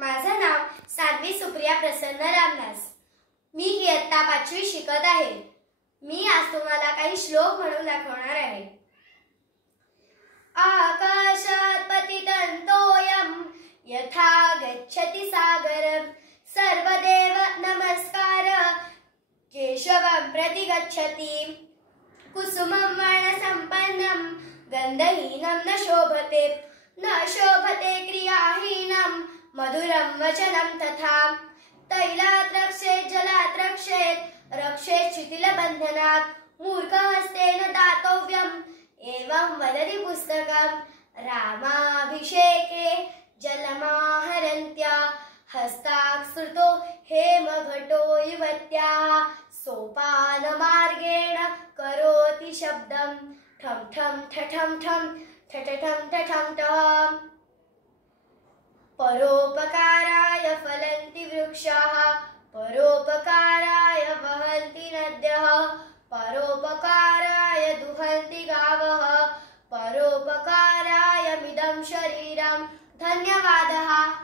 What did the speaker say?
माझं नाव साध्वी सुप्रिया प्रसन्न रामदास। मी इयत्ता 5वी शिकत आहे। मी आज तुम्हाला काही श्लोक म्हणून दाखवणार आहे। आकाशात पतितं तोयं यथा गच्छति सागरं सर्वदेव नमस्कार केशवं प्रति गच्छति कुसुमं वर्णसम्पन्नं गन्धहीनं न शोभते क्रियाहीनं मधुरं वचनं तथा तैलात् रक्षेत् जलात् रक्षेत् शिथिलबन्धनात् मूर्खहस्तेन दातव्यम् एवं वदति पुस्तकं। रामाभिषेके जलमाहरन्त्या हस्ताक्षुतो हेमघटो युवत्याः सोपानमार्गेण करोति शब्दं ठं ठं ठठं ठं ठठठं ठठं ठं। परोपकाराय फलन्ति वृक्षाः परोपकाराय वहन्ति नद्यः परोपकाराय दुहन्ति गावः परोपकाराय मिदं शरीरं। धन्यवादः।